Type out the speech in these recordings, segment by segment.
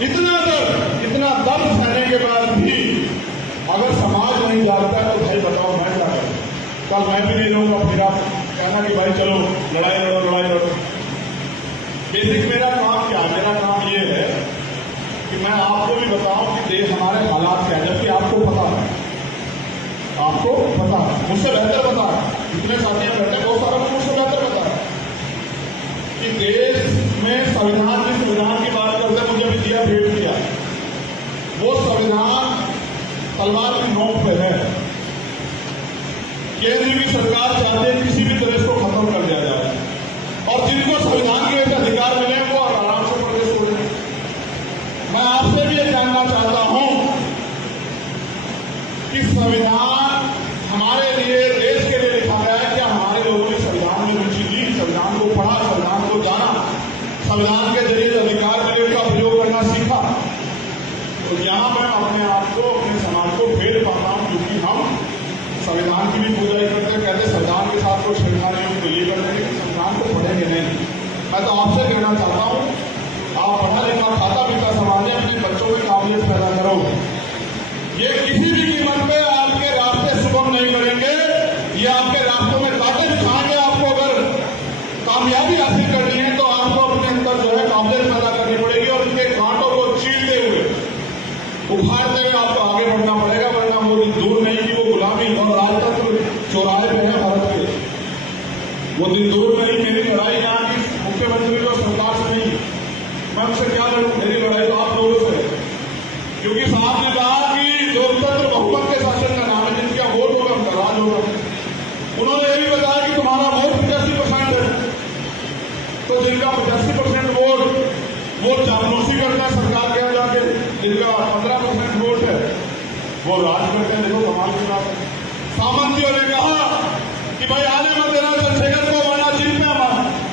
इतना दर्द सहने के बाद भी अगर समाज नहीं जागता तो भाई बताओ मैं क्या करूं? कल मैं भी नहीं रहूंगा, फिर आप कहना कि भाई चलो लड़ाई लड़ो। बेसिक मेरा काम क्या? मेरा काम ये है कि मैं आपको भी बताऊं कि देश हमारे हालात क्या है, जबकि आपको पता है, मुझसे बेहतर पता है। जितने साथियों बैठे बहुत सारा मुझसे बेहतर पता है कि देश में संविधान की बात करते मुझे विद्या भेंट किया। वो संविधान तलवार की नोक पे है। केंद्र की सरकार चाहती है किसी भी तरह को खत्म कर दिया जाए, और जिनको संविधान के अधिकार मिले वो आराम से प्रदेश छोड़े। मैं आपसे भी ये जानना चाहता हूं कि संविधान हमारे लिए, देश के लिए लिखा गया है। क्या हमारे लोगों ने संविधान में रुचि ली, संविधान को पढ़ा, संविधान को जाना, संविधान के जरिए अधिकार मिले का प्रयोग करना सीखा? तो यहां मैं अपने आप को, अपने समाज को भेद पाता हूं, क्योंकि हम संविधान की भी पूजा ही करते हैं। कहते संविधान के साथ कोई छेड़खानी हो तो ये करते हैं कि संविधान को पढ़ेंगे नहीं। मैं तो आपसे कहना चाहता हूं, आप पढ़ा लिखा खाता पीता समाज में अपने बच्चों की काबिलियत पैदा करो। ये किसी भी कीमत पे आपके रास्ते सुगम नहीं करेंगे, ये आपके रास्तों में कांटे दिखाएंगे। आपको अगर कामयाबी हासिल करनी है तो आपको अपने अंदर जो है काबिलियत पैदा करनी पड़ेगी, और उनके कांटों को चीरते हुए, उखाड़ते हुए आपको आगे बढ़ना पड़ेगा। वरना वो दिन दूर नहीं कि वो गुलामी और राजतंत्र चौराहे पे है भारत के। वो दिन दूर नहीं। मेरी लड़ाई यहाँ की मुख्यमंत्री को सरकार से नहीं, मैं उनसे क्या लड़ूं? मेरी लड़ाई तो आप लोगों से, क्योंकि साहब ने कहा कि लोकतंत्र बहुमत के शासन का नाम है, जिनका वोट होगा उनका राज होगा। उन्होंने ये भी बताया कि तुम्हारा वोट 85% है, तो जिनका 85% वोट वो चापलूसी करता है सरकार के यहाँ जाके, जिनका 15% वोट है वो राज करते हैं। देखो कमाल की बात है। सामंतियों ने कहा कि भाई आने मत देना चंद्रशेखर को, वरना जिन में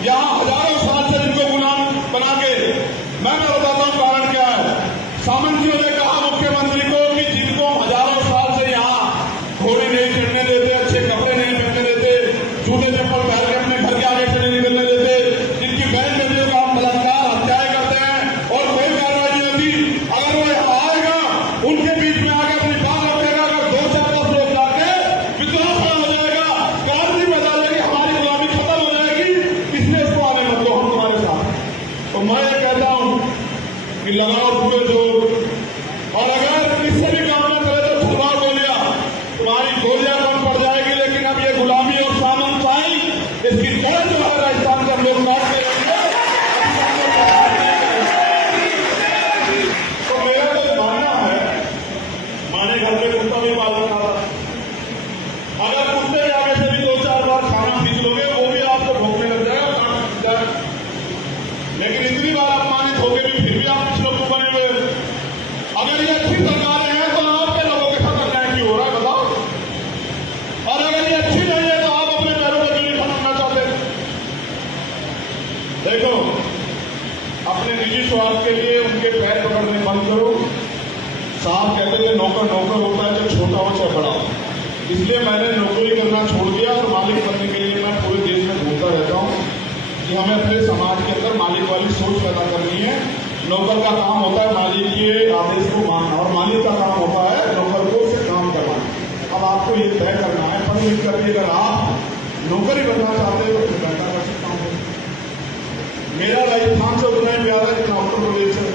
यहाँ हजारों साल से जिनको गुलाम बना के, मैं बताता हूँ कारण क्या है। सामंतियों ने कहा मुख्यमंत्री को कि जिनको हजारों साल से यहाँ घोड़े नहीं चढ़ने देते, अच्छे कपड़े नहीं पहनने देते, जूते चप्पल पहन के अपने घर के आगे से नहीं निकलने देते, जिनकी बहन बेटियों का बलात्कार हत्याएं करते हैं और कोई कार्रवाई नहीं होती, अगर वो आएगा उनके बीच में आगे अपनी बात रखेगा, अगर 2-4 लोग जाके विद्रोह खड़ा हो जाएगा, क्रांति बता देगी, हमारी गुलामी खत्म हो जाएगी, इसलिए इसको आने मत दो, हम तुम्हारे साथ। तो मैं ये कहता हूं कि लगाओ पूरे जोर, और अगर इससे भी काम न करे तो छुड़वाओ गोलियां, तुम्हारी गोलियां कम पड़ जाएगी। लेकिन अब ये गुलामी और सामंतशाही, इसकी जड़ जो है राजस्थान से हम लोग काट के रखेंगे। तो मेरा तो मानना है, माने घर में कुत्ता भी पाल रखा था, अगर कुत्ते के आगे से भी 2-4 बार खाना पीस लोगे वो भी आपको भोगने लग जाएगा। लेकिन इतनी बार अपमानित होकर भी फिर भी आप कुछ लोग बने हुए। अगर ये अच्छी सरकारें हैं तो आपके लोगों के साथ अन्याय क्यों हो रहा है बताओ? और अगर ये अच्छी नहीं है तो आप अपने पैरों पर क्यों नहीं फटकना चाहते? देखो, अपने निजी स्वार्थ के लिए उनके पैर पकड़ने बंद करो। साहब कहते थे नौकर नौकर होता है, जब छोटा हो चाहे बड़ा। इसलिए मैंने नौकरी करना छोड़ दिया और मालिक बनने के लिए मैं पूरे देश में घूमता रहता हूँ कि हमें अपने समाज के अंदर मालिक वाली सोच पैदा करनी है। नौकर का काम होता है मालिक के आदेश को मानना, और मालिक का काम होता है नौकर को उससे काम करवाना। अब आपको ये तय करना है, पढ़ लिख करके अगर आप नौकरी बनना चाहते हो तो फिर पैदा कर सकता हूँ। मेरा राजस्थान से उतना ही प्यार है जितना उत्तर प्रदेश से,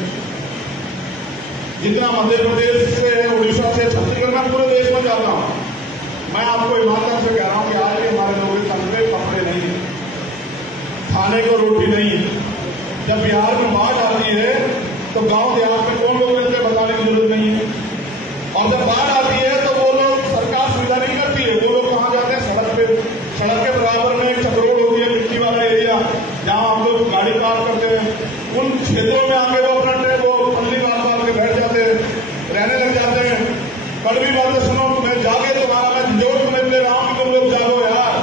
जितना मध्य प्रदेश से, उड़ीसा से, छत्तीसगढ़ में पूरे देश में जाता हूँ। मैं आपको ईमानदारी से कह रहा हूँ कि आज भी हमारे लोगों के तंगे कपड़े नहीं है, खाने को रोटी नहीं है। जब बिहार में बाढ़ आती है तो गांव देहात में कौन लोग रहते हैं बताने की जरूरत नहीं है। और जब बाढ़ आती है तो वो लोग, सरकार सुविधा नहीं करती है, वो लोग कहाँ जाते हैं? सड़क पे। सड़क के बराबर में एक चक्रोड होती है, मिट्टी वाला एरिया, जहाँ हम लोग गाड़ी पार करते हैं। उन क्षेत्रों में आके वो अपना ट्रेन वो पल्ली बार के बैठ जाते हैं, रहने लग जाते हैं। कड़वी बातें सुनो, तुम्हें जागे तुम्हारा मैं जोर तुम्हें ले रहा हूँ कि तुम लोग जागो यार।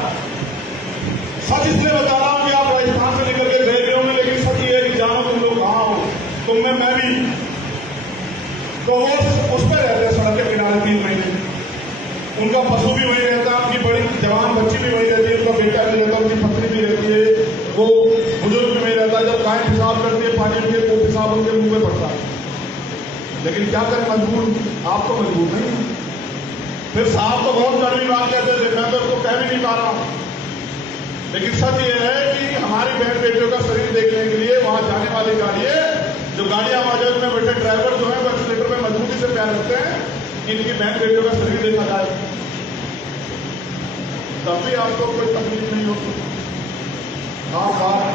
सच इसलिए बता रहा हूँ कि आप राजस्थान से निकल के गए हो, लेकिन सच ये है कि जानो तुम लोग कहाँ हो। तुम में मैं भी, तो वो उस पर रहते हैं सड़क के किनारे 3 महीने। उनका पशु भी वही रहता है, उनकी बड़ी जवान बच्ची भी वही रहती है, उनका बेटा भी रहता है, उनकी पत्नी भी रहती है, वो बुजुर्ग भी वही रहता है। जब गाय पेशाब करती है पानी में तो पेशाब उनके मुंह में पड़ता है। लेकिन क्या करें, मजबूर, आप तो मजबूर नहीं हो। फिर साहब तो बहुत कड़वी बात कहते थे, मैं तो उसको कह भी नहीं पा रहा हूं, लेकिन सच ये है कि हमारी बहन बेटियों का शरीर देखने के लिए वहां जाने वाली गाड़ियां, जो गाड़ियां मौजूद में बैठे ड्राइवर जो है वो एक्सीलेटर में मजबूती से पैर रखते हैं कि इनकी बहन बेटियों का शरीर देखा जाए, तब भी आपको कोई तकलीफ नहीं होती। आप बात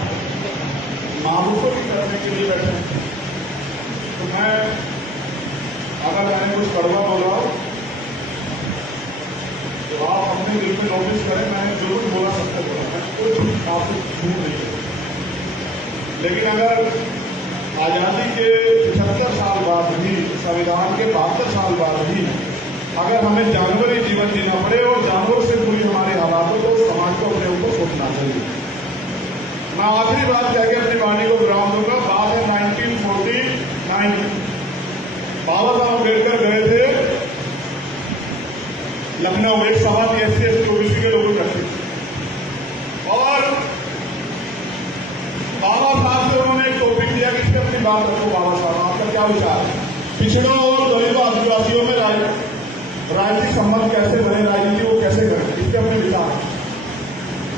मारूफों की करने के लिए बैठे, तो मैं अगर मैंने कुछ कड़वा बोला तो आप अपने दिल में नोटिस करें, मैंने जो कुछ बोला सबसे बोला, मैं कुछ आपसे झूठ नहीं है। लेकिन अगर आज़ादी के 75 साल बाद भी, संविधान के 72 साल बाद भी अगर हमें जानवरी जीवन जीना पड़े और जानवरों से जुड़ी हमारी हालातों को समाज को अपने ऊपर सोचना चाहिए। मैं आखिरी बात कह के अपनी वाणी को विराम दूंगा। बात है 1949, बाबा साहब अम्बेडकर गए थे लखनऊ, एक सभा थी SC OBC के लोगों की, और बाबा साहब से उन्होंने एक टॉपिक दिया कि इससे अपनी बात रखो। बाबा साहब, आपका क्या विचार, पिछड़ों और दलितों आदिवासियों में राजनीतिक संबंध कैसे बने, राजनीति वो कैसे करें, इसके अपने विचार।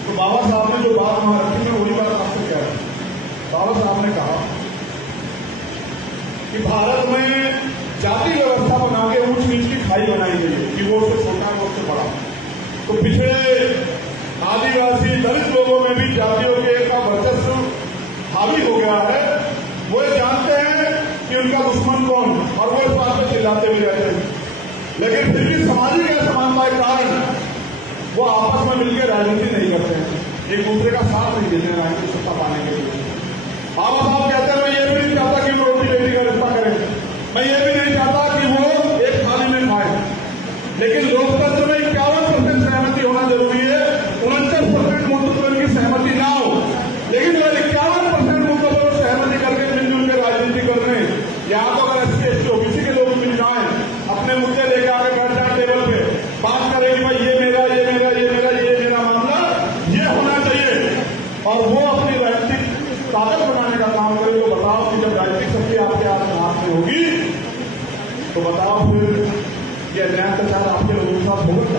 तो बाबा साहब ने जो बात वहां रखी, मैं वही बात आपसे कह रहा हूं। बाबा साहब ने कहा कि भारत में जाति व्यवस्था बना के ऊंच नीच की खाई बनाई गई है कि वो उससे छोटा है, वो उससे बड़ा। तो पिछड़े आदिवासी दलित लोगों में भी जातियों के का वर्चस्व हावी हो गया है। वो ये जानते हैं कि उनका दुश्मन कौन, और वो इस बात पर चिल्लाते भी रहते हैं, लेकिन फिर भी सामाजिक असमानता के कारण वो आपस में मिलकर राजनीति नहीं करते हैं, एक दूसरे का साथ नहीं देते हैं राजनीतिक सत्ता पाने के लिए। बाबा साहब कहते हैं मैं ये भी नहीं चाहता कि वो रोटी बेटी का रिश्ता करें, मैं ये भी नहीं चाहता कि वो एक थाली में खाए, लेकिन लोकतंत्र में 51% सहमति होना जरूरी है। 49% मुद्दों पर उनकी सहमति ना हो, लेकिन अगर 51% मुद्दों पर सहमति करके मिलजुल के राजनीति कर रहे हैं, यहाँ तो अगर SC ST OBC के लोग मिल जाए, अपने मुद्दे लेकर आगे बैठ जाए टेबल पे, बात करें कि भाई ये मेरा ये मेरा ये मेरा ये मेरा मामला ये होना चाहिए, और वो अपनी राजनीतिक ताकत बनाने का काम करे, तो बताओ कि जब राजनीतिक शक्ति आपके हाथ में होगी तो बताओ फिर ये अन्याय अत्याचार आपके लोगों के साथ होगा।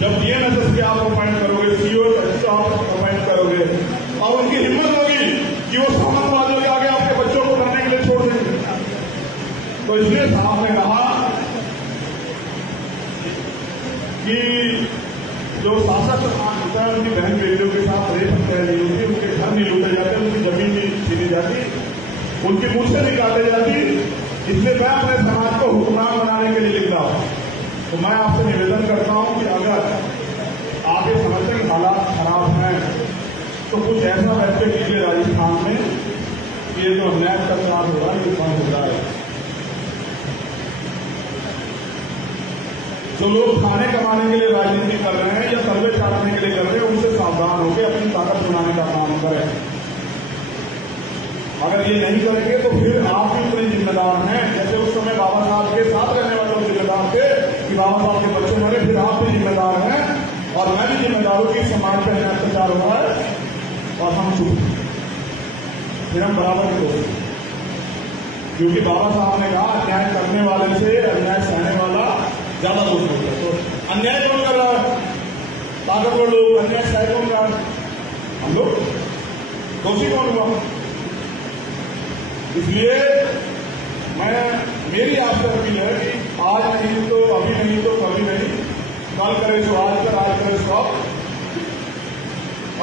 जब DNSS के आप अपॉइंट करोगे, CO आप अपॉइंट करोगे, और उनकी हिम्मत होगी कि वो सामंतवादियों के आगे आपके बच्चों को करने के लिए छोड़ देंगे। तो इसलिए साहब ने कहा कि जो शासक होता है उनकी बहन बेटियों के साथ रेप हत्या नहीं होती, उनके घर नहीं लूटे जाते, उनकी जमीन नहीं छीनी जाती, उनकी मुझ से निकाले जाती। इसलिए मैं अपने समाज को हुक्मरान बनाने के लिए लिख रहा हूं। तो मैं आपसे निवेदन करता हूं कि अगर आपके समझते कि हालात खराब हैं तो कुछ ऐसा बैठे कीजिए राजस्थान में कि ये जो अन्याय अत्याचार हो रहा है ये बंद हो जाए। जो लोग खाने कमाने के लिए राजनीति कर रहे हैं या सर्वे चाटने के लिए कर रहे हैं, उनसे सावधान होकर अपनी ताकत बनाने का काम करें। अगर ये नहीं करेंगे तो फिर आप भी उतने जिम्मेदार हैं, जैसे उस समय बाबा साहब के साथ रहने वाले लोग जिम्मेदार थे कि बाबा साहब के बच्चे मरे, फिर आप भी जिम्मेदार हैं, और मैं भी जिम्मेदार हूं कि समाज पर अन्याय अत्याचार हुआ है और हम चुप, फिर हम बराबर ही होंगे। क्योंकि बाबा साहब ने कहा अन्याय करने वाले से अन्याय सहने वाला ज्यादा दोष होता है। तो अन्याय कौन कर रहा है, ताकतवर लोग, अन्याय सह कौन रहा है, हम लोग, दोषी कौन हुआ। इसलिए मेरी आपसे अपील है कि आज नहीं तो अभी नहीं तो कभी नहीं, कल करे सो आज कर, आज करे सो अब,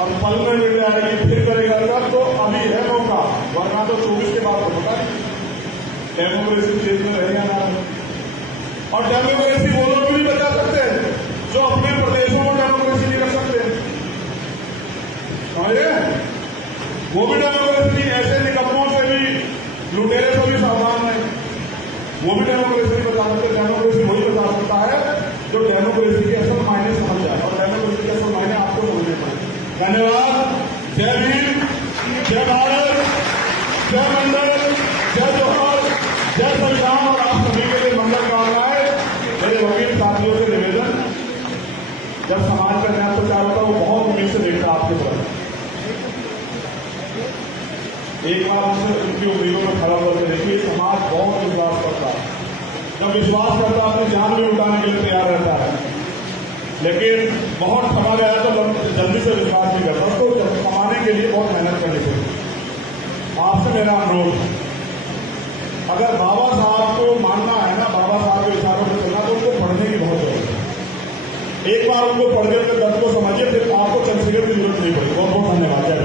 और पल में मिल जाएगी फिर करेगा कर, तो अभी है मौका, वरना तो 24 के बाद तो पता नहीं डेमोक्रेसी जेल में रहेगा ना। और डेमोक्रेसी वो लोग भी नहीं बचा सकते जो अपने प्रदेशों में डेमोक्रेसी नहीं कर सकते, समझे, वो भी डेमोक्रेसी ऐसे निकम्मों से भी, लुटेरे से भी सावधान है, वो भी डेमोक्रेसी नहीं बता सकते। डेमोक्रेसी वही बता सकता है जो डेमोक्रेसी के असल मायने समझ जाए, और डेमोक्रेसी के असल मायने आपको समझने पड़े। धन्यवाद। जय भीम, जय भारत, जय मंडल, जय जोहर, जय संविधान, और आप सभी के लिए मंगल कामनाएं। मेरे वकील साथियों से निवेदन, जब समाज का न्याय प्रचार होता है वो बहुत उम्मीद से देखता है आपके तरफ, एक बार उनकी उम्मीदों में खड़ा होकर देखिए समाज बहुत विश्वास जब विश्वास करता है अपनी जान भी उठाने के लिए तैयार रहता है, लेकिन बहुत थमा गया तो जल्दी से विश्वास नहीं करता। उसको कमाने के लिए बहुत मेहनत करनी चाहिए। आपसे मेरा अनुरोध, अगर बाबा साहब को मानना है ना, बाबा साहब के विचारों पर चलना, तो उनको पढ़ने की बहुत जरूरत है। एक बार उनको पढ़ के दर्द को समझिए, फिर आपको चंद्रशेखर की जरूरत नहीं पड़ेगी। बहुत बहुत धन्यवाद। जय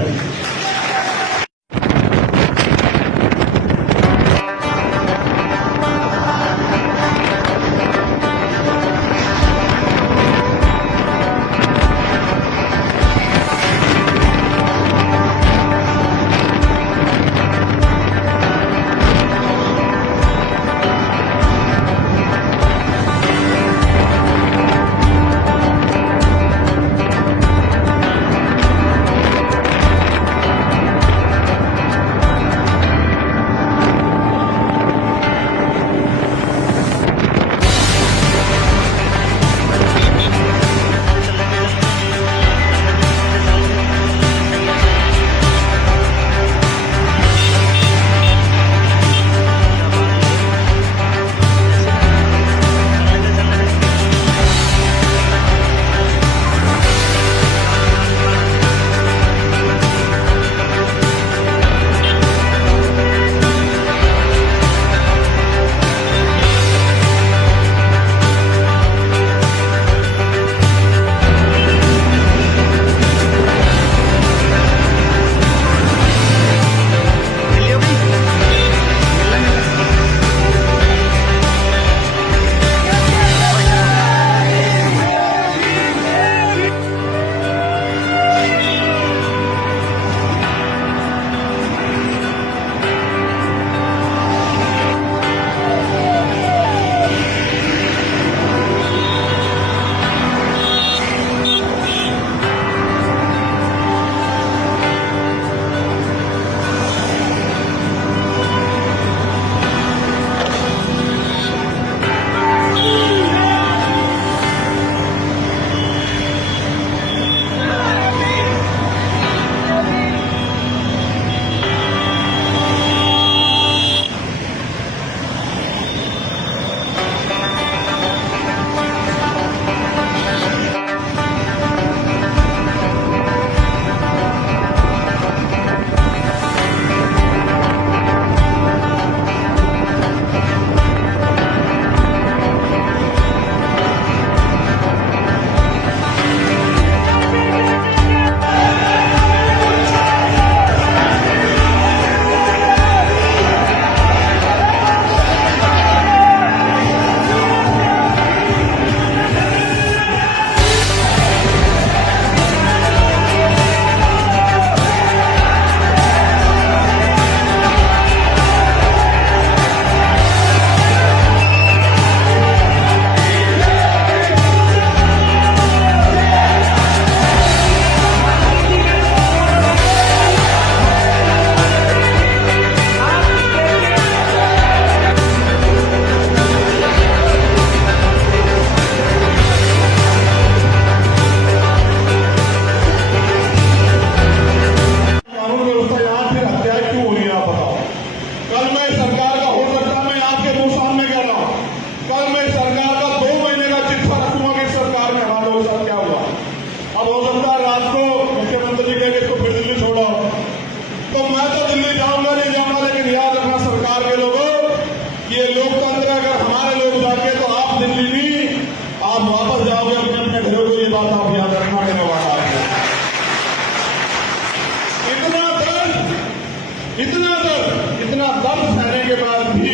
इतना दर्द सहने के बाद भी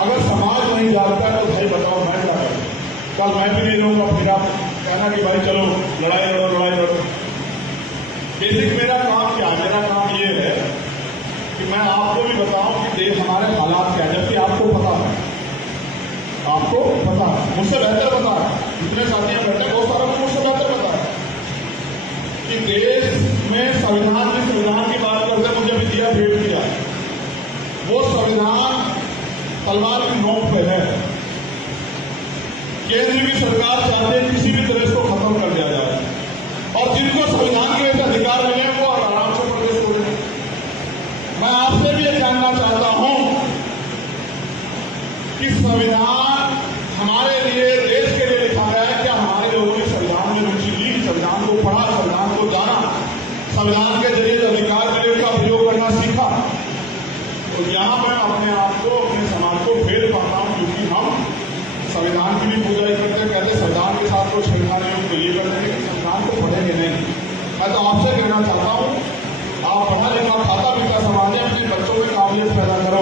अगर समाज नहीं जानता है तो भाई बताओ मैं क्या करूं। कल मैं भी नहीं रहूंगा, फिर आप कहना कि भाई चलो लड़ाई लड़ो। बेसिक मेरा काम क्या है? मेरा काम ये है कि मैं आपको भी बताऊं कि देश हमारे हालात क्या है, जबकि आपको पता है, मुझसे बेहतर पता है। जितने साथियों बैठे बहुत सारा मुझसे बेहतर पता है कि देश में संविधान की बात करते मुझे भी दिया भेंट किया, वो संविधान तलवार की नोक पे है। केंद्र की सरकार चाहते हैं किसी भी तरह इसको खत्म कर दिया जाए, और जिनको संविधान के अधिकार मिले वो आराम से प्रदेश छोड़े। मैं आपसे भी ये जानना चाहता हूं कि संविधान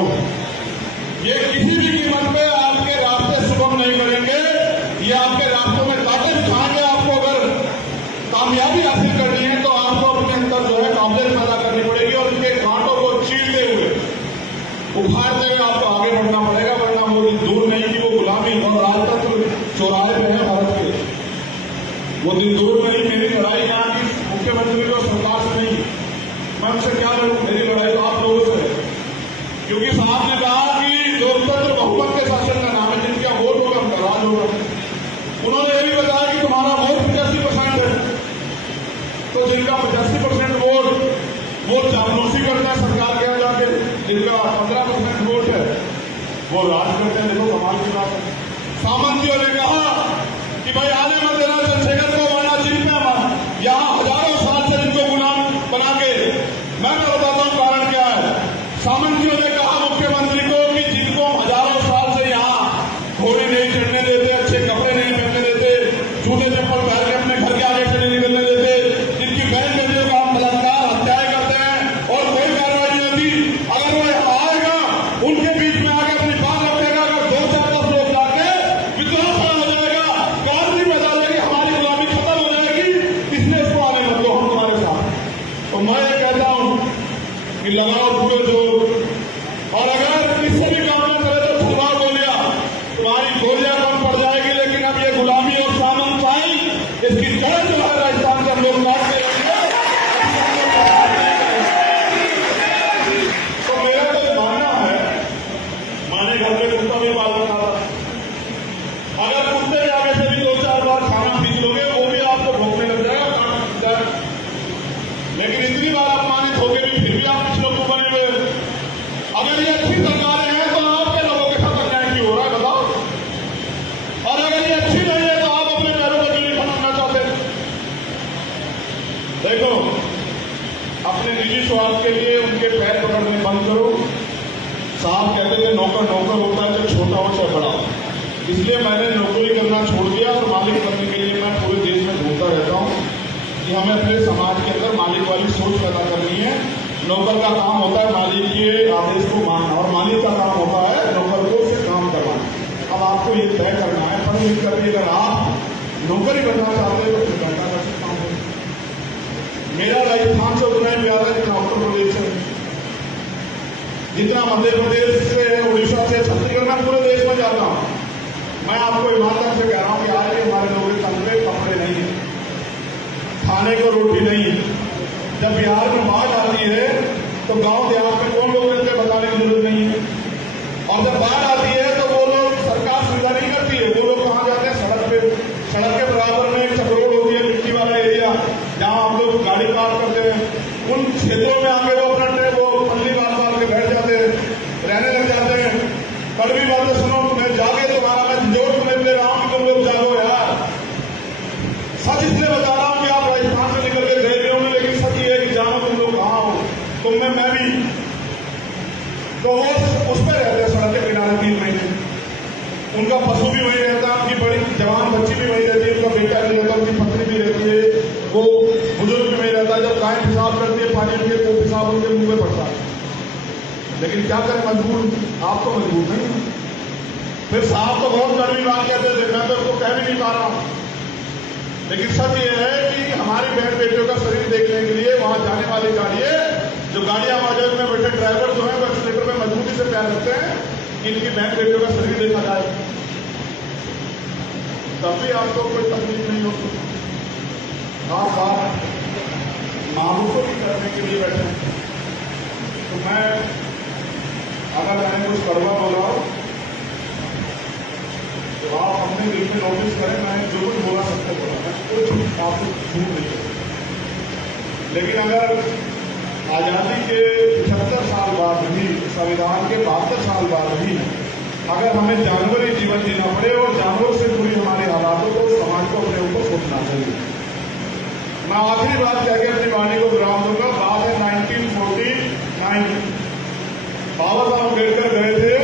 हूं, ये किसी भी कीमत पे आपके रास्ते सुगम नहीं करेंगे, ये आपके रास्तों में कांटे बिछाएंगे। आपको अगर कामयाबी हासिल करनी है तो आपको अपने अंदर जो है काबिलियत पैदा करनी पड़ेगी और उनके कांटों को चीरते हुए, उखाड़ते हुए आपको आगे बढ़ना पड़ेगा, वरना वो दिन दूर नहीं कि वो गुलामी और राजतंत्र चौराहे पे है भारत के। वो दिन दूर नहीं। मेरी लड़ाई यहाँ की मुख्यमंत्री और सरकार से नहीं, मैं उनसे क्या लड़ूं, मेरी लड़ाई तो आप लोगों से है। क्योंकि साहब ने कहा कि लोकतंत्र बहुमत के शासन का नाम है, जिनका वोट होगा उनका राज होगा। उन्होंने ये भी बताया कि तुम्हारा वोट 85% है, तो जिनका 85% वोट वो चापलूसी करता है सरकार के यहाँ जाके, जिनका 15% वोट है वो राज करते हैं। देखो कमाल की बात है। सामंतियों ने कहा कि भाई आने मत देना चंद्रशेखर को, वरना जिनका यहाँ हजारों साल से जिनको गुलाम बना के, मैं बताता हूं कारण क्या है। सामंतियों ने कहा मुख्यमंत्री को कि जिनको हजारों साल से यहाँ घोड़े नहीं चढ़ने देते, अच्छे कपड़े नहीं पहनने देते, जूते चप्पल पहन के अपने घर के आगे से नहीं निकलने देते, जिनकी बहन बेटियों का बलात्कार हत्याएं करते हैं और कोई कार्रवाई नहीं होती, अगर वो यहाँ आएगा उनके बीच में आके अपनी बात रखेगा, अगर 2-4-10 लोग लाके विद्रोह खड़ा हो जाएगा, क्रांति पैदा हो जाएगी, हमारी गुलामी खत्म हो जाएगी, इसलिए इसको आने मत दो, हम तुम्हारे साथ। तो मैं ये कहता हूं कि लगाओ पूरे जोर, और अगर इससे भी काम न करे तो छुड़ाओ गोलियां, तुम्हारी गोलियां कम पड़ जाएगी। लेकिन अब ये गुलामी और सामंतशाही, इसकी जड़ जो है राजस्थान से हम लोग काटते रहेंगे। तो मेरा तो मानना है, मैंने घर में कुत्ता भी पाल रखा था, अगर कुत्ते के आगे से भी 2-4 बार खाना पी लोगे वो भी आपको भोंकने लग जाएगा, खाना पीता है। लेकिन इतनी बार अपमानित होकर भी फिर भी आप कुछ लोग को बने हुए। अगर ये अच्छी सरकारें हैं तो आपके लोगों के साथ अन्याय क्यों हो रहा है बताओ? और अगर ये अच्छी नहीं है तो आप अपने पैरों पर क्यों नहीं खड़ना चाहते? देखो, अपने निजी स्वार्थ के लिए उनके पैर पकड़ने बंद करो। साहब कहते थे नौकर नौकर होता है, जो छोटा हो चाहे बड़ा। इसलिए मैंने नौकरी करना छोड़ दिया और मालिक बनने के लिए मैं पूरे देश में घूमता रहता हूँ कि हमें अपने समाज के अंदर मालिक वाली सोच पैदा करनी है। नौकर का काम होता है मालिक के आदेश को मानना, और मालिक का काम होता है नौकर को उससे काम करवाना। अब आपको ये तय करना है, पढ़ लिख करके अगर आप नौकरी बनना चाहते हो तो फिर घंटा का काम करें। मेरा राजस्थान से उतना ही प्यार है जितना उत्तर प्रदेश से, जितना मध्य प्रदेश से, उड़ीसा से, छत्तीसगढ़ में पूरे देश में जाता हूँ। मैं आपको ईमानदारी से कह रहा हूँ कि आज हमारे लोगों के तंगे कपड़े नहीं है, खाने को रोटी नहीं है। जब बिहार में बाढ़ आती है तो गांव देहात में कौन लोग रहते हैं बताने की जरूरत नहीं है। और जब बाढ़ आती है तो वो लोग, सरकार सुविधा नहीं करती है, वो लोग कहाँ जाते हैं? सड़क पे। सड़क के बराबर में एक चक्रोड होती है, मिट्टी वाला एरिया, जहाँ हम लोग गाड़ी पार करते हैं। उन क्षेत्रों में आके वो अपना वो पल्ली बार के बैठ जाते हैं, रहने लग जाते हैं। कड़वी बातें सुनो, तुम्हें जागे तुम्हारा मैं जोर तुम्हें ले रहा हूँ कि तुम लोग जागो यार। सच इसलिए बता रहा हूं कि आप राजस्थान से निकल के गए होंगे, लेकिन सच ये है कि जानो तुम लोग कहाँ हो। तुम में मैं भी, तो वो उस पर रहते हैं सड़क के किनारे 3 महीने। उनका पशु भी वही रहता है, उनकी बड़ी जवान बच्ची भी वही रहती है, उनका बेटा भी रहता है, उनकी पत्नी भी रहती है, वो बुजुर्ग भी वही रहता है। जब गाय पेशाब करती है पानी के, वो पेशाब उनके मुंह में पड़ता है। लेकिन क्या करें, मजबूर, आप तो मजबूर नहीं। फिर साहब तो बहुत कड़वी बात कहते थे, मैं तो उसको कह भी नहीं पा रहा हूं। लेकिन सच ये है कि हमारी बहन बेटियों का शरीर देखने के लिए वहां जाने वाली गाड़ियां, जो गाड़ियां मौजूद में बैठे ड्राइवर जो है वो एक्सीलेटर में मजबूती से पैर रखते हैं कि इनकी बहन बेटियों का शरीर देखा जाए, तब भी आपको कोई तकलीफ नहीं होती। आप बात मामूलों की करने के लिए बैठे। तो मैं अगर मैंने कुछ कड़वा बोला तो आप अपने दिल में नोटिस करें, मैंने जो कुछ बोला सबको बोला, मैं कुछ आपको झूठ नहीं है। लेकिन अगर आज़ादी के 75 साल बाद भी, संविधान के 72 साल बाद भी अगर हमें जानवरी जीवन जीना पड़े और जानवरों से जुड़ी हमारे हालातों को, समाज को अपने ऊपर सोचना चाहिए। मैं आखिरी बात कह के अपनी वाणी को विराम दूंगा। बात है 1949, बाबा साहब अम्बेडकर गए थे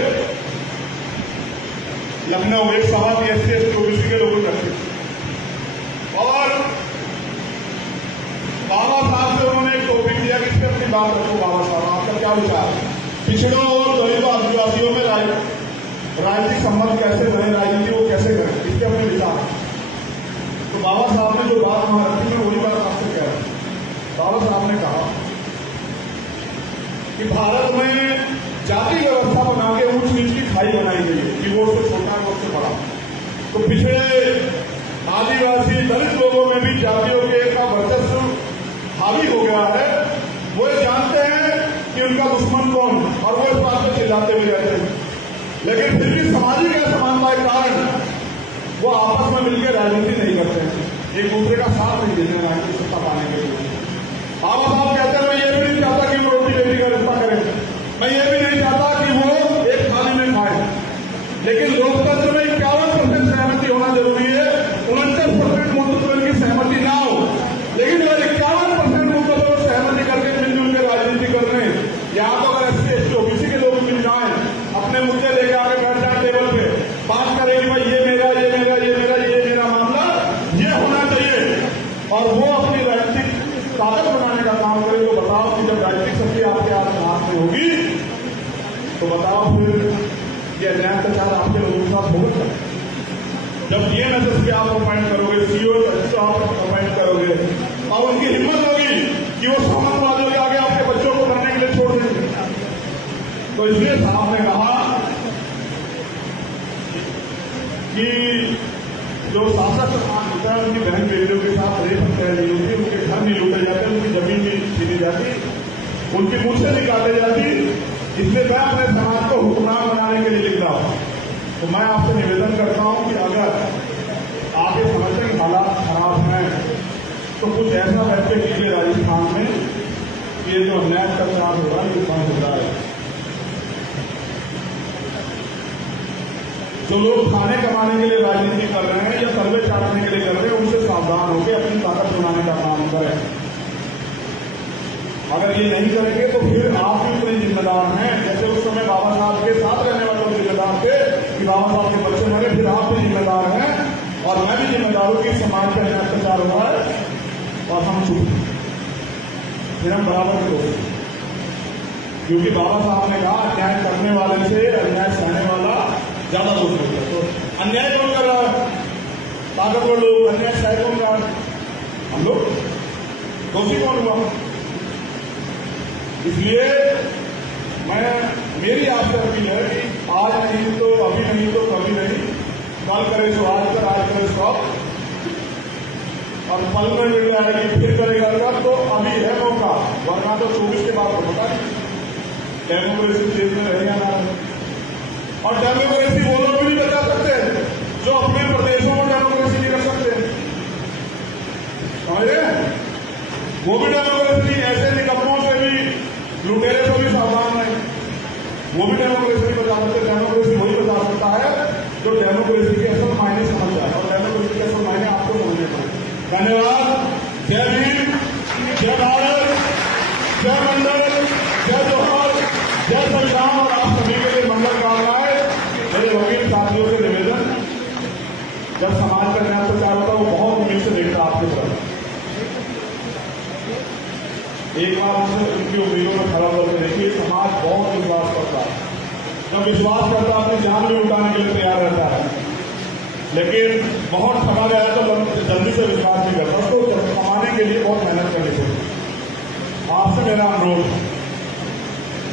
लखनऊ, एक सभा थी SC/ST OBC के लोगों करते, और बाबा साहब से उन्होंने एक टॉपिक दिया कि इस पर अपनी बात रखो। बाबा साहब, आपका क्या विचार? पिछड़ों और गरीब राजनीतिक संबंध कैसे बने, राजनीति वो कैसे करें, इसके अपने विचार। तो बाबा साहब ने जो बात वहां रखी, मैं वही बात आपसे कह रहा हूं। बाबा साहब ने कहा कि भारत में जाति व्यवस्था बना के ऊंच नीच की खाई बनाई गई है कि वो उससे छोटा है, वो उससे बड़ा। तो पिछड़े आदिवासी दलित लोगों में भी जातियों के का वर्चस्व हावी हो गया है। वो ये जानते हैं कि उनका दुश्मन कौन, और वो इस बात पर चिल्लाते भी रहते हैं। लेकिन फिर भी सामाजिक असमानता के कारण वो आपस में मिलकर राजनीति नहीं करते हैं, एक दूसरे का साथ नहीं देते राजनीतिक सत्ता पाने के लिए। बाबा साहब कहते हैं मैं ये भी नहीं चाहता कि वो रोटी बेटी का रिश्ता करें, मैं ये भी नहीं चाहता कि वो एक थाली में खाए। लेकिन लोकतंत्र में 51% सहमति होना जरूरी है, 49% मुद्दों पर की सहमति ना हो। लेकिन अगर 51% मुद्दों पर सहमति करके मिलजुल के राजनीति करने, या तो अगर SC ST OBC के लोग मिल जाए, अपने मुद्दे लेके आगे बैठ जाए टेबल पे, बात करें कि भाई ये मेरा ये मेरा ये मेरा ये मेरा मामला, ये होना चाहिए, और वो अपनी राजनीतिक ताकत बनाने का काम करे। तो बताओ कि जब राजनीतिक शक्ति आपके हाथ में होगी, तो बताओ फिर ये अन्याय अत्याचार आपके लोगों के साथ होगा। जब DNSS पे आप अपॉइंट करोगे, CO आप अपॉइंट करोगे, और उनकी हिम्मत होगी कि वो सामंतवादियों के आगे आपके बच्चों को पढ़ने के लिए छोड़ देंगे। तो इसलिए साहब ने कहा कि जो शासक होता है उनकी बहन बेटियों के साथ रेप हत्या नहीं होती, उनके घर नहीं लूटे जाते, उनकी जमीन नहीं छीनी जाती, उनकी मूछें नहीं काटे जाती। इसलिए मैं अपने समाज को हुक्मरान बनाने के लिए लिख रहा हूं। तो मैं आपसे निवेदन करता हूं कि अगर आगे समझते कि हालात खराब हैं, तो कुछ ऐसा बैठे कीजिए राजस्थान में कि ये जो अन्याय अत्याचार हो रहा है ये बंद हो रहा है। जो लोग खाने कमाने के लिए राजनीति कर रहे हैं या सर्वे चाटने के लिए कर रहे हैं, उनसे सावधान होकर अपनी ताकत बनाने का काम करें। अगर ये नहीं करेंगे तो फिर आप भी उतने जिम्मेदार हैं, जैसे उस समय बाबा साहब के साथ रहने वाले लोग जिम्मेदार थे कि बाबा साहब के बच्चे मरे, फिर आप भी जिम्मेदार हैं, और मैं भी जिम्मेदार हूं कि समाज का अत्याचार हुआ है और हम चुप, फिर हम बराबर के लोग। क्योंकि बाबा साहब ने कहा अन्याय करने वाले से अन्याय सहने वाला ज्यादा दोष होता है। तो अन्याय कौन कर रहा है? ताकतवर लोग। अन्याय सह कौन रहा है? हम लोग। दोषी कौन हुआ? इसलिए मेरी आपसे अपील है कि आज नहीं तो अभी नहीं तो कभी नहीं, कल करे सो आज कर, आज करे सो अब, और पल में मिल जाएगी फिर करेगा कर, तो अभी है मौका, वरना तो 24 के बाद तो पता नहीं डेमोक्रेसी देश में रह जाना है। और डेमोक्रेसी वो लोग भी नहीं बचा सकते जो अपने प्रदेशों में डेमोक्रेसी नहीं रख सकते, समझे? वो भी डेमोक्रेसी ऐसे निकम्मों से भी, लुटेरे से भी सावधान है, वो भी डेमोक्रेसी नहीं बचा सकते। डेमोक्रेसी वही बचा सकता है जो डेमोक्रेसी के असल मायने समझ जाए, और डेमोक्रेसी के असल मायने आपको समझने पड़े। धन्यवाद। जय भीम, जय भारत, जय मंडल, जय जोहर, जय संविधान, और आप सभी के लिए मंगल कामनाएं। मेरे वकील साथियों से निवेदन, जब समाज का न्याय प्रचार होता है वो बहुत उम्मीद से देखता है आपकी तरफ। एक बार उनकी उम्मीदों में खड़ा होकर देखिए, समाज बहुत विश्वास करता है। जब विश्वास करता है अपनी जान भी उठाने के लिए तैयार रहता है, लेकिन बहुत ठगा गया है तो जल्दी से विश्वास नहीं करता, उसको कमाने के लिए बहुत मेहनत करनी चाहिए। आपसे मेरा अनुरोध,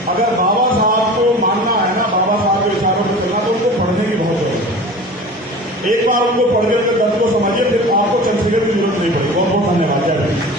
अगर बाबा साहब को मानना है ना, बाबा साहब के विचारों पर चलना, तो उनको पढ़ने की बहुत जरूरत है। एक बार उनको पढ़ के दर्द को समझिए, फिर आपको चंद्रशेखर की जरूरत नहीं पड़ेगी। बहुत बहुत धन्यवाद।